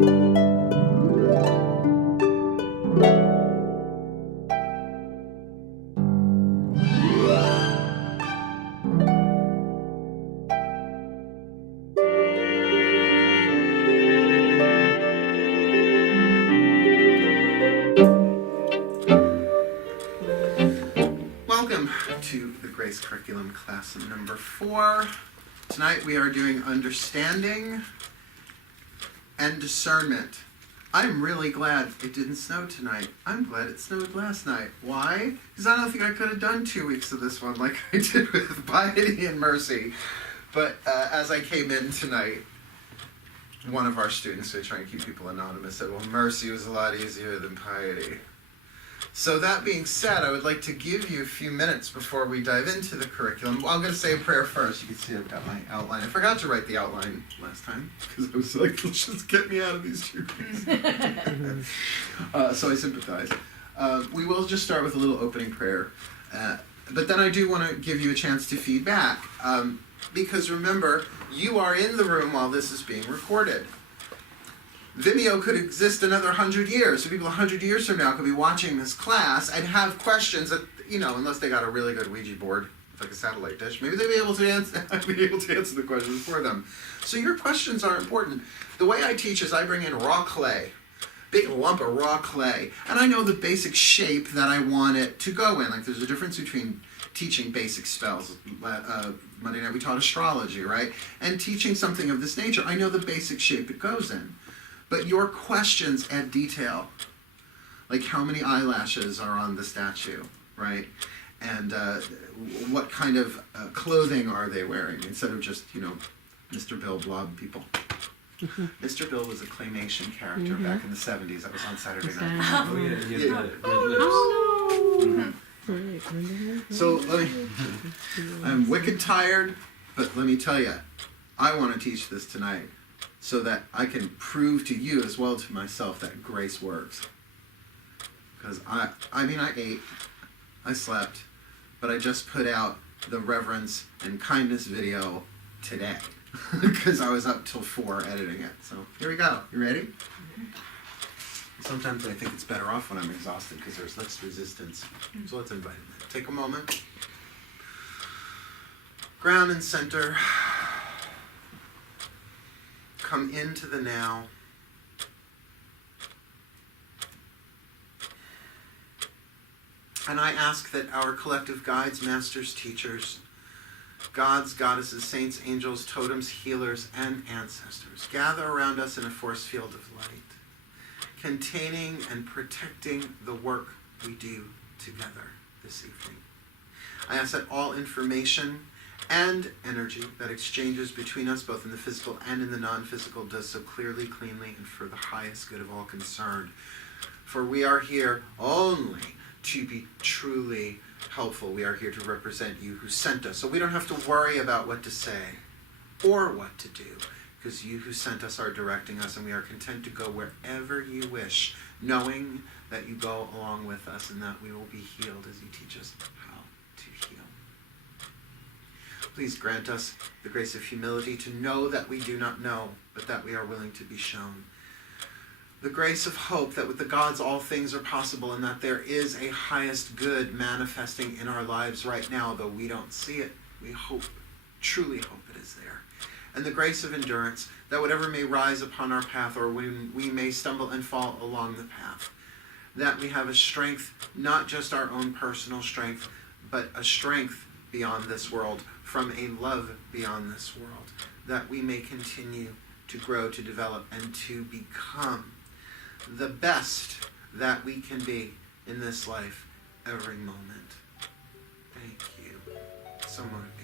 Welcome to the Grace Curriculum class number 4. Tonight we are doing understanding and discernment. I'm really glad it didn't snow tonight. I'm glad it snowed last night. Why? Because I don't think I could have done 2 weeks of this one like I did with piety and mercy. But as I came in tonight, one of our students, they try and keep people anonymous, said, well, mercy was a lot easier than piety. So that being said, I would like to give you a few minutes before we dive into the curriculum. Well, I'm going to say a prayer first. You can see I've got my outline. I forgot to write the outline last time because I was like, let's just get me out of these 2 weeks. So I sympathize. We will just start with a little opening prayer. But then I do want to give you a chance to feedback. Because remember, you are in the room while this is being recorded. VIMEO could exist another 100 years. So people 100 years from now could be watching this class and have questions that, unless they got a really good Ouija board, like a satellite dish, maybe they'd be able to answer the questions for them. So your questions are important. The way I teach is I bring in raw clay, big lump of raw clay, and I know the basic shape that I want it to go in. Like there's a difference between teaching basic spells. Monday night we taught astrology, right? And teaching something of this nature, I know the basic shape it goes in. But your questions add detail, like how many eyelashes are on the statue, right? And what kind of clothing are they wearing, instead of just, Mr. Bill blob people. Mr. Bill was a claymation character back in the 70s. That was on Saturday Night. So I'm wicked tired, but let me tell you, I want to teach this tonight, so that I can prove to you as well to myself that grace works. Because I ate, I slept, but I just put out the reverence and kindness video today. Because I was up till 4 editing it. So here we go. You ready? Sometimes I think it's better off when I'm exhausted because there's less resistance. So let's invite him in. Take a moment. Ground and center. Come into the now. And I ask that our collective guides, masters, teachers, gods, goddesses, saints, angels, totems, healers, and ancestors gather around us in a force field of light, containing and protecting the work we do together this evening. I ask that all information and energy that exchanges between us, both in the physical and in the non-physical, does so clearly, cleanly, and for the highest good of all concerned. For we are here only to be truly helpful. We are here to represent you who sent us. So we don't have to worry about what to say or what to do, because you who sent us are directing us, and we are content to go wherever you wish, knowing that you go along with us and that we will be healed as you teach us how to heal. Please grant us the grace of humility to know that we do not know, but that we are willing to be shown. The grace of hope that with the gods all things are possible, and that there is a highest good manifesting in our lives right now, though we don't see it. We hope, truly hope it is there. And the grace of endurance, that whatever may rise upon our path, or when we may stumble and fall along the path, that we have a strength, not just our own personal strength, but a strength beyond this world, from a love beyond this world, that we may continue to grow, to develop, and to become the best that we can be in this life every moment. Thank you so much.